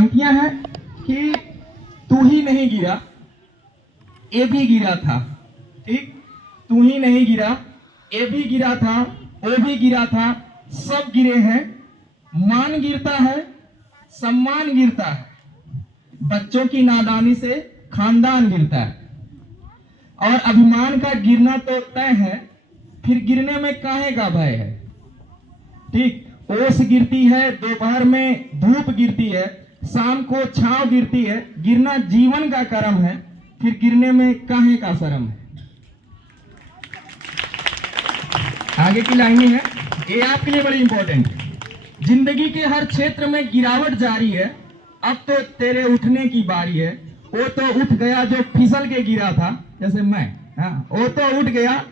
पंक्तियां हैं कि तू ही नहीं गिरा, ए भी गिरा था। ठीक, तू ही नहीं गिरा, ए भी गिरा था, ओ भी गिरा था, सब गिरे हैं। मान गिरता है, सम्मान गिरता है, बच्चों की नादानी से खानदान गिरता है। और अभिमान का गिरना तो तय है, फिर गिरने में काहे का भय है। ठीक, ओस गिरती है, दोपहर में धूप गिरती है, शाम को छांव गिरती है। गिरना जीवन का कर्म है, फिर गिरने में काहे का शर्म है। आगे की लाइनें है, ये आपके लिए बड़ी इंपॉर्टेंट है। जिंदगी के हर क्षेत्र में गिरावट जारी है, अब तो तेरे उठने की बारी है। वो तो उठ गया जो फिसल के गिरा था, जैसे मैं, हाँ, वो तो उठ गया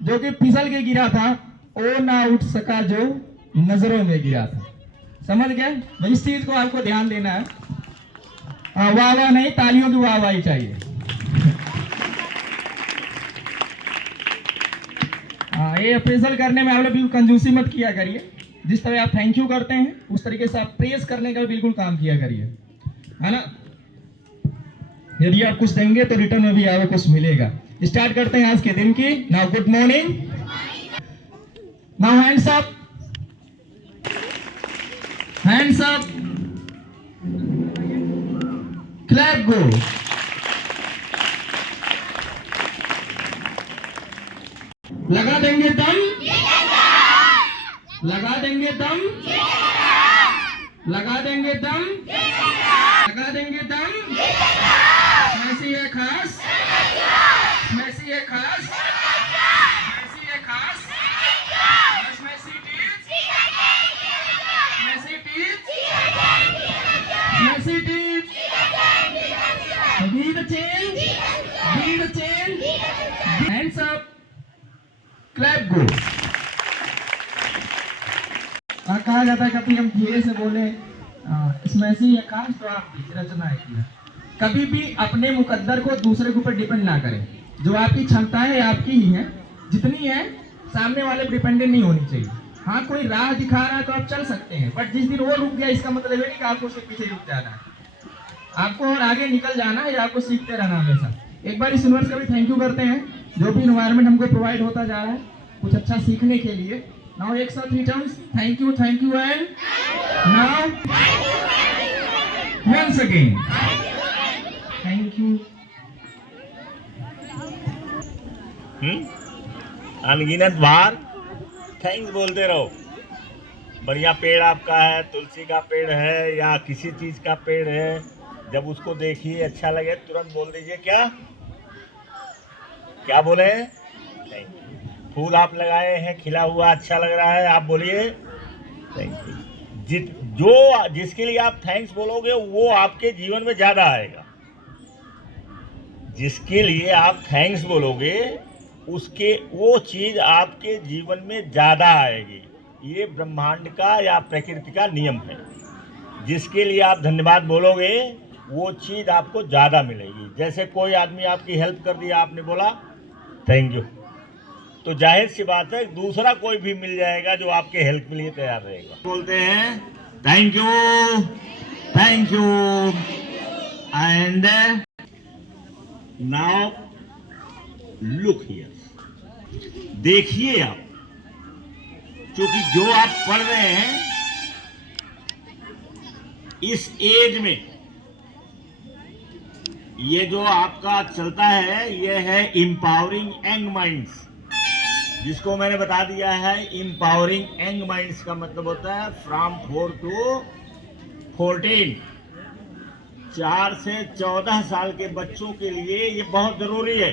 जो कि फिसल के गिरा था, वो ना उठ सका जो नजरों में गिरा था। समझ गए? तो इस चीज को आपको ध्यान देना है। वाह वाह नहीं, तालियों की वाह वाही चाहिए। ये अप्रेजल करने में आप लोग बिल्कुल कंजूसी मत किया करिए। जिस तरह आप थैंक यू करते हैं उस तरीके से आप प्रेज करने का बिल्कुल काम किया करिए, है ना। यदि आप कुछ देंगे तो रिटर्न में भी आपको कुछ मिलेगा। स्टार्ट करते हैं आज के दिन की। Now good morning, now hands up, hands up, clap go. लगा देंगे दम, लगा देंगे दम, लगा देंगे दम, लगा देंगे दम। मैसी है खास, मैसी है खास, मैसी है खास, Massey teach, Massey teach, Massey teach. Be the change, be the change. Hands up, clap go. कहा जाता है कभी हम धीरे से बोले इसमें ऐसी खास तो आप रचना है किया। कभी भी अपने मुकद्दर को दूसरे के ऊपर डिपेंड ना करें। जो आपकी क्षमता है आपकी ही है, जितनी है सामने वाले पर डिपेंडेंट नहीं होनी चाहिए। हाँ, कोई राह दिखा रहा है तो आप चल सकते हैं, बट जिस दिन वो रुक गया इसका मतलब है नहीं कि आपको उसके पीछे रुक जाना है। आपको और आगे निकल जाना है, या आपको सीखते रहना हमेशा। एक बार इस यूनिवर्स का भी थैंक यू करते हैं, जो भी इन्वायरमेंट हमको प्रोवाइड होता जा रहा है कुछ अच्छा सीखने के लिए। नाउ एक साथ returns thank you and now once again thank you. अनगिनत बार थैंक्स बोलते रहो। बढ़िया पेड़ आपका है, तुलसी का पेड़ है या किसी चीज़ का पेड़ है, जब उसको देखिए अच्छा लगे तुरंत बोल दीजिए क्या क्या बोले, थैंक यू। फूल आप लगाए हैं, खिला हुआ अच्छा लग रहा है, आप बोलिए थैंक यू। जिसके लिए आप थैंक्स बोलोगे वो आपके जीवन में ज़्यादा आएगा। जिसके लिए आप थैंक्स बोलोगे उसके वो चीज़ आपके जीवन में ज़्यादा आएगी। ये ब्रह्मांड का या प्रकृति का नियम है। जिसके लिए आप धन्यवाद बोलोगे वो चीज़ आपको ज़्यादा मिलेगी। जैसे कोई आदमी आपकी हेल्प कर दिया, आपने बोला थैंक यू, तो जाहिर सी बात है दूसरा कोई भी मिल जाएगा जो आपके हेल्प के लिए तैयार रहेगा। बोलते हैं thank you and now look here. देखिए आप, क्योंकि जो आप पढ़ रहे हैं इस एज में, ये जो आपका चलता है ये है एम्पावरिंग यंग माइंड्स, जिसको मैंने बता दिया है। एम्पावरिंग यंग माइंड्स का मतलब होता है फ्रॉम 4 to 14, 4 से 14 साल के बच्चों के लिए ये बहुत जरूरी है।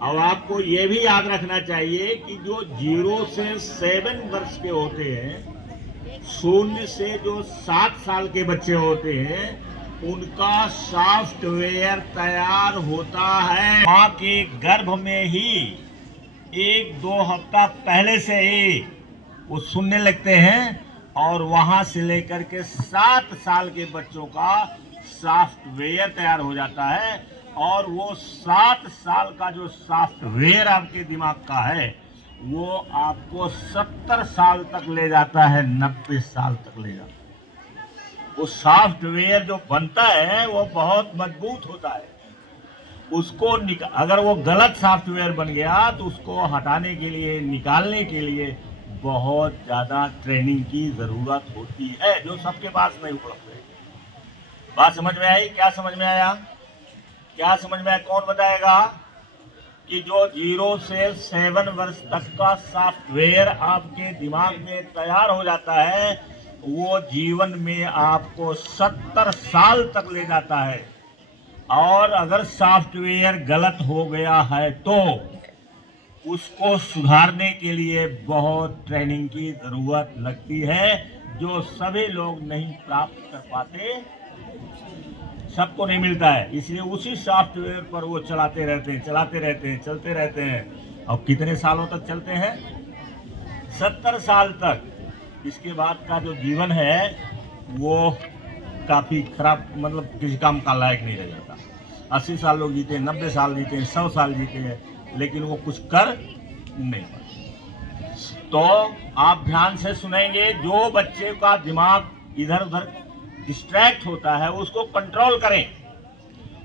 अब आपको ये भी याद रखना चाहिए कि जो 0 से 7 वर्ष के होते हैं, 0 से जो 7 साल के बच्चे होते हैं, उनका सॉफ्टवेयर तैयार होता है माँ के गर्भ में ही 1-2 हफ्ता पहले से ही वो सुनने लगते हैं, और वहां से लेकर के 7 साल के बच्चों का सॉफ्टवेयर तैयार हो जाता है। और वो 7 साल का जो सॉफ्टवेयर आपके दिमाग का है वो आपको 70 साल तक ले जाता है, 90 साल तक ले जाता है। वो सॉफ्टवेयर जो बनता है वो बहुत मजबूत होता है। उसको अगर वो गलत सॉफ्टवेयर बन गया तो उसको हटाने के लिए, निकालने के लिए बहुत ज़्यादा ट्रेनिंग की ज़रूरत होती है, जो सबके पास नहीं उपलब्ध है। बात समझ में आई? क्या समझ में आया? क्या समझ में आया? कौन बताएगा कि जो 0 से 7 वर्ष तक का सॉफ्टवेयर आपके दिमाग में तैयार हो जाता है, वो जीवन में आपको 70 साल तक ले जाता है। और अगर सॉफ्टवेयर गलत हो गया है तो उसको सुधारने के लिए बहुत ट्रेनिंग की ज़रूरत लगती है, जो सभी लोग नहीं प्राप्त कर पाते, सबको नहीं मिलता है। इसलिए उसी सॉफ्टवेयर पर वो चलाते रहते हैं, चलते रहते हैं। और कितने सालों तक चलते हैं? 70 साल तक। इसके बाद का जो जीवन है वो काफ़ी खराब, मतलब किसी काम का लायक नहीं रह जाता। 80 साल लोग जीते हैं, 90 साल जीते हैं, 100 साल जीते हैं, लेकिन वो कुछ कर नहीं पाते। तो आप ध्यान से सुनेंगे। जो बच्चे का दिमाग इधर उधर डिस्ट्रैक्ट होता है उसको कंट्रोल करें,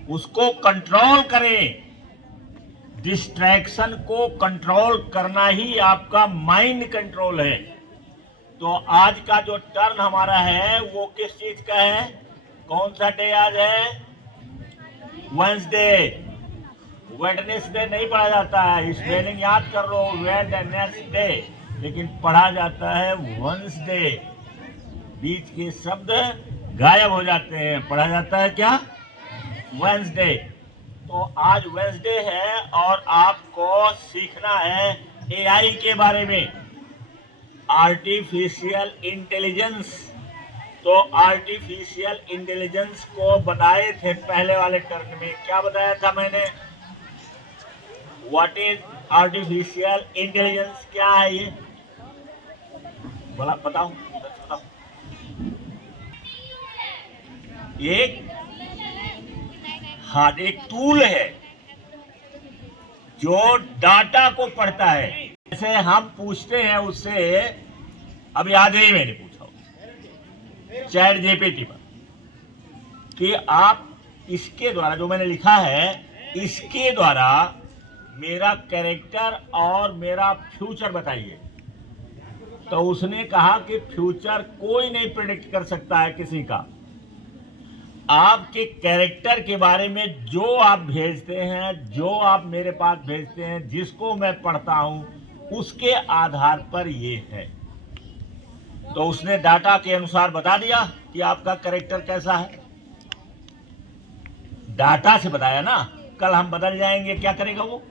उसको कंट्रोल करें। डिस्ट्रैक्शन को कंट्रोल करना ही आपका माइंड कंट्रोल है। तो आज का जो टर्न हमारा है वो किस चीज का है? कौन सा डे आज है? वेडनेसडे। वेडनेसडे नहीं पढ़ा जाता है, स्पेलिंग याद कर लो, वेडनेसडे, लेकिन पढ़ा जाता है वेडनेसडे। बीच के शब्द गायब हो जाते हैं, पढ़ा जाता है क्या? वेडनेसडे। तो आज वेडनेसडे है और आपको सीखना है एआई के बारे में, आर्टिफिशियल इंटेलिजेंस। तो आर्टिफिशियल इंटेलिजेंस को बताए थे पहले वाले टर्म में। क्या बताया था मैंने? What is artificial intelligence? क्या है ये? बोला बताओ। एक टूल है जो डाटा को पढ़ता है। जैसे हम पूछते हैं उससे, अभी आज ही मैंने पूछा चैट जीपीटी पर कि आप इसके द्वारा, जो मैंने लिखा है, इसके द्वारा मेरा कैरेक्टर और मेरा फ्यूचर बताइए। तो उसने कहा कि फ्यूचर कोई नहीं प्रेडिक्ट कर सकता है किसी का। आपके कैरेक्टर के बारे में जो आप भेजते हैं, जो आप मेरे पास भेजते हैं, जिसको मैं पढ़ता हूं, उसके आधार पर ये है। तो उसने डाटा के अनुसार बता दिया कि आपका कैरेक्टर कैसा है। डाटा से बताया ना, कल हम बदल जाएंगे, क्या करेगा वो?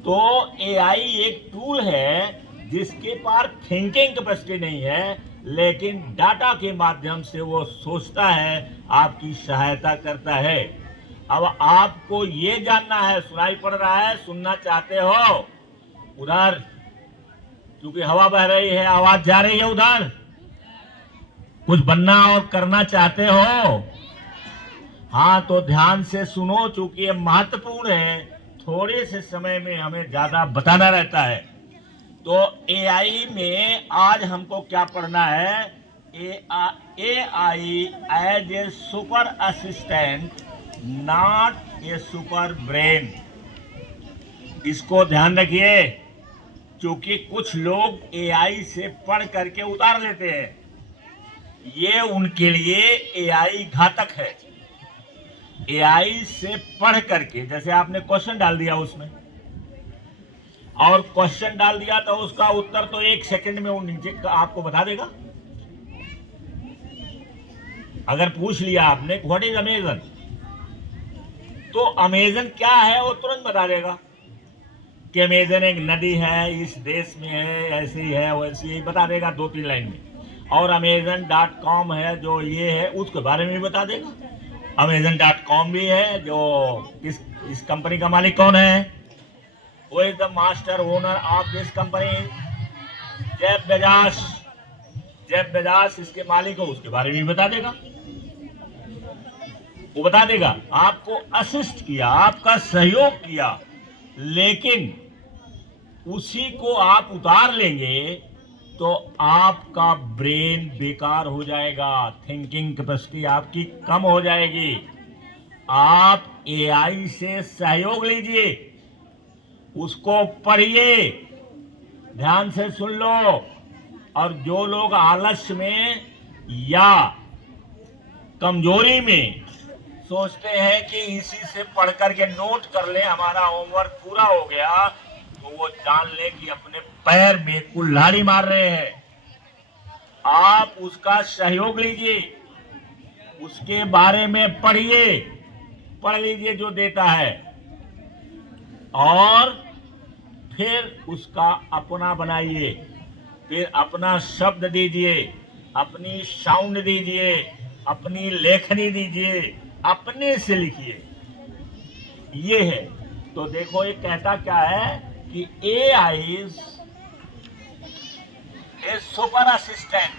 तो एआई एक टूल है जिसके पास थिंकिंग कैपेसिटी नहीं है, लेकिन डाटा के माध्यम से वो सोचता है, आपकी सहायता करता है। अब आपको ये जानना है, सुनाई पड़ रहा है, सुनना चाहते हो उधर, क्योंकि हवा बह रही है, आवाज जा रही है उधर, कुछ बनना और करना चाहते हो? हाँ, तो ध्यान से सुनो, चूंकि ये महत्वपूर्ण है। थोड़े से समय में हमें ज्यादा बताना रहता है। तो एआई में आज हमको क्या पढ़ना है? AI as a super assistant, not a super brain. इसको ध्यान रखिए, क्योंकि कुछ लोग एआई से पढ़ करके उतार लेते हैं। ये उनके लिए एआई घातक है। एआई से पढ़ करके, जैसे आपने क्वेश्चन डाल दिया उसमें, और क्वेश्चन डाल दिया तो उसका उत्तर तो 1 सेकंड में वो नीचे आपको बता देगा। अगर पूछ लिया आपने व्हाट इज अमेजन, तो अमेजन क्या है वो तुरंत बता देगा कि अमेजन एक नदी है, इस देश में है, ऐसी है वैसी है, बता देगा 2-3 लाइन में। और अमेजन.com है जो ये है, उसके बारे में भी बता देगा। अमेजन.com भी है, जो इस कंपनी का मालिक कौन है? Who is the master owner of this company? Jeff Bezos. Jeff Bezos इसके मालिक हो, उसके बारे में भी बता देगा। वो बता देगा, आपको असिस्ट किया, आपका सहयोग किया, लेकिन उसी को आप उतार लेंगे तो आपका ब्रेन बेकार हो जाएगा, थिंकिंग कैपेसिटी आपकी कम हो जाएगी। आप एआई से सहयोग लीजिए, उसको पढ़िए, ध्यान से सुन लो। और जो लोग आलस्य में या कमजोरी में सोचते हैं कि इसी से पढ़ करके नोट कर ले, हमारा होमवर्क पूरा हो गया, तो वो जान ले कि अपने पैर में कुल्हाड़ी मार रहे हैं। आप उसका सहयोग लीजिए, उसके बारे में पढ़िए, पढ़ लीजिए जो देता है, और फिर उसका अपना बनाइए, फिर अपना शब्द दीजिए, अपनी साउंड दीजिए, अपनी लेखनी दीजिए, अपने से लिखिए। ये है। तो देखो ये कहता क्या है कि AI is a super assistant.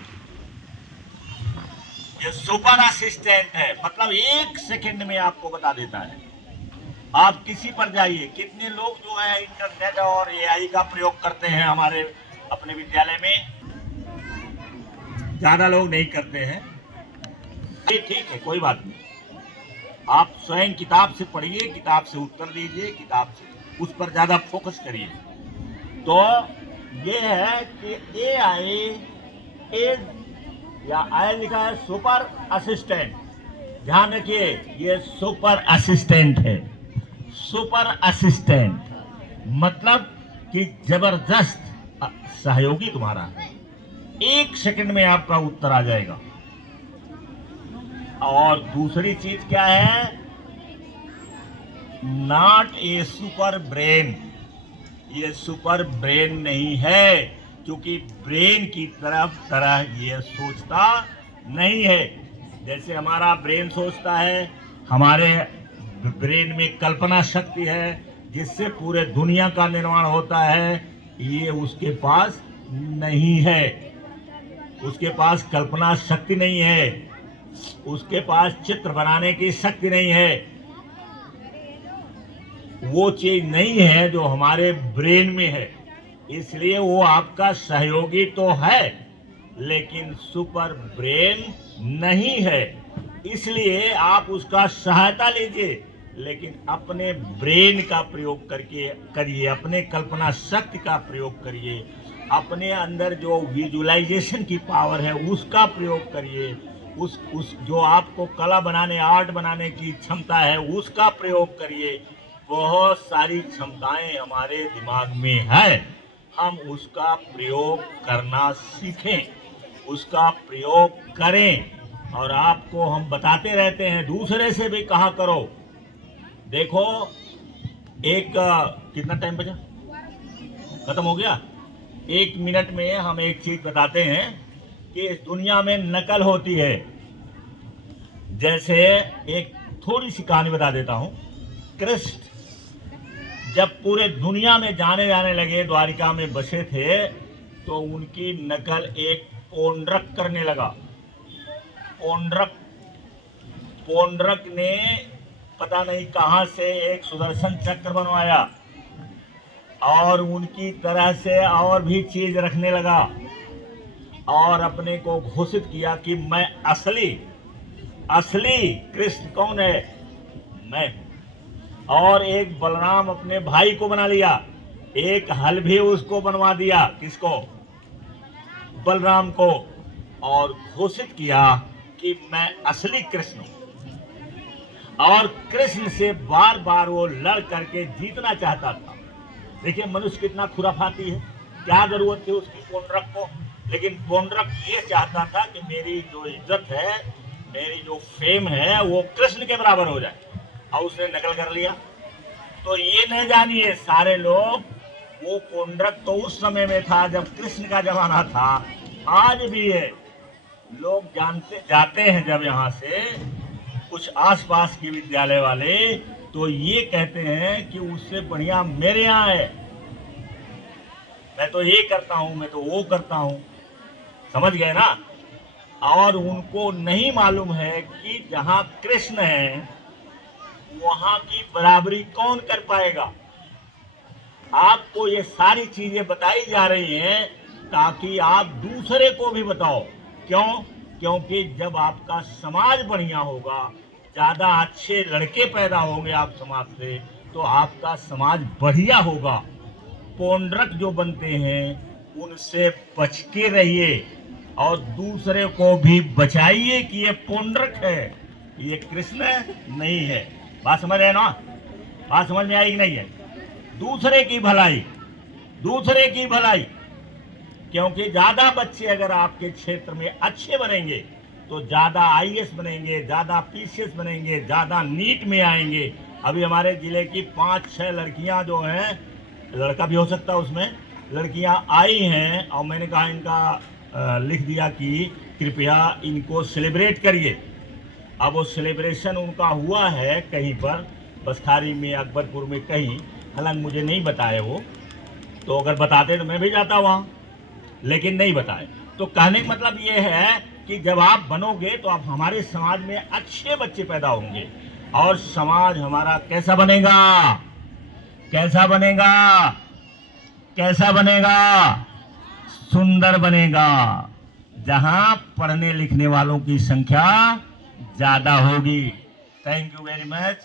ये सुपर असिस्टेंट है, मतलब 1 सेकंड में आपको बता देता है। आप किसी पर जाइए, कितने लोग जो है इंटरनेट और AI का प्रयोग करते हैं हमारे अपने विद्यालय में? ज्यादा लोग नहीं करते हैं। ये ठीक है, कोई बात नहीं। आप स्वयं किताब से पढ़िए, किताब से उत्तर दीजिए, किताब से उस पर ज्यादा फोकस करिए। तो ये है कि AI इज, या आई लिखा है सुपर असिस्टेंट। ध्यान रखिए, ये सुपर असिस्टेंट है। सुपर असिस्टेंट मतलब कि जबरदस्त सहयोगी तुम्हारा है। 1 सेकंड में आपका उत्तर आ जाएगा। और दूसरी चीज क्या है? Not a super brain. ये सुपर ब्रेन नहीं है, क्योंकि ब्रेन की तरह ये सोचता नहीं है। जैसे हमारा ब्रेन सोचता है, हमारे ब्रेन में कल्पना शक्ति है जिससे पूरे दुनिया का निर्माण होता है, ये उसके पास नहीं है। उसके पास कल्पना शक्ति नहीं है, उसके पास चित्र बनाने की शक्ति नहीं है। वो चीज नहीं है जो हमारे ब्रेन में है। इसलिए वो आपका सहयोगी तो है, लेकिन सुपर ब्रेन नहीं है। इसलिए आप उसका सहायता लीजिए, लेकिन अपने ब्रेन का प्रयोग करके करिए, अपने कल्पना शक्ति का प्रयोग करिए, अपने अंदर जो विजुअलाइजेशन की पावर है उसका प्रयोग करिए, उस जो आपको कला बनाने, आर्ट बनाने की क्षमता है उसका प्रयोग करिए। बहुत सारी क्षमताएं हमारे दिमाग में है, हम उसका प्रयोग करना सीखें, उसका प्रयोग करें। और आपको हम बताते रहते हैं, दूसरे से भी कहा करो। देखो, एक कितना टाइम बचा? खत्म हो गया? 1 मिनट में हम एक चीज बताते हैं कि इस दुनिया में नकल होती है। जैसे एक थोड़ी सी कहानी बता देता हूं। कृष्ण जब पूरे दुनिया में जाने लगे, द्वारिका में बसे थे, तो उनकी नकल एक पौंड्रक करने लगा। पौंड्रक ने पता नहीं कहां से एक सुदर्शन चक्र बनवाया और उनकी तरह से और भी चीज रखने लगा, और अपने को घोषित किया कि मैं असली कृष्ण कौन है? मैं। और एक बलराम अपने भाई को बना लिया, एक हल भी उसको बनवा दिया। किसको? बलराम को। और घोषित किया कि मैं असली कृष्ण हूं। और कृष्ण से बार बार वो लड़ करके जीतना चाहता था। देखिए मनुष्य कितना खुराफाती है, क्या जरूरत थी उसकी पौंड्रक को? लेकिन पौंड्रक ये चाहता था कि मेरी जो इज्जत है, मेरी जो फेम है, वो कृष्ण के बराबर हो जाए, और उसने नकल कर लिया। तो ये न जानिए सारे लोग, वो पौंड्रक तो उस समय में था जब कृष्ण का जमाना था, आज भी है। लोग जाते हैं जब यहाँ से कुछ आसपास के विद्यालय वाले, तो ये कहते हैं कि उससे बढ़िया मेरे यहाँ है, मैं तो ये करता हूँ, मैं तो वो करता हूँ। समझ गए ना? और उनको नहीं मालूम है कि जहाँ कृष्ण है वहां की बराबरी कौन कर पाएगा। आपको ये सारी चीजें बताई जा रही हैं ताकि आप दूसरे को भी बताओ। क्यों? क्योंकि जब आपका समाज बढ़िया होगा, ज़्यादा अच्छे लड़के पैदा होंगे आप समाज से, तो आपका समाज बढ़िया होगा। पोंड्रक जो बनते हैं उनसे बच के रहिए और दूसरे को भी बचाइए कि ये पोंड्रक है, ये कृष्ण नहीं है। बात समझ रहे हैं ना? बात समझ में आई कि नहीं है? दूसरे की भलाई, दूसरे की भलाई। क्योंकि ज्यादा बच्चे अगर आपके क्षेत्र में अच्छे बनेंगे तो ज्यादा आईएएस बनेंगे, ज्यादा पीसीएस बनेंगे, ज्यादा नीट में आएंगे। अभी हमारे जिले की 5-6 लड़कियां जो हैं, लड़का भी हो सकता है उसमें, लड़कियां आई हैं और मैंने कहा इनका लिख दिया कि कृपया इनको सेलिब्रेट करिए। अब वो सेलिब्रेशन उनका हुआ है कहीं पर, बसखारी में, अकबरपुर में कहीं, हालांकि मुझे नहीं बताए वो, तो अगर बताते तो मैं भी जाता वहाँ, लेकिन नहीं बताए। तो कहने का मतलब ये है कि जब आप बनोगे तो आप हमारे समाज में अच्छे बच्चे पैदा होंगे और समाज हमारा कैसा बनेगा? कैसा बनेगा? कैसा बनेगा? सुंदर बनेगा, जहां पढ़ने लिखने वालों की संख्या ज्यादा होगी। Thank you very much.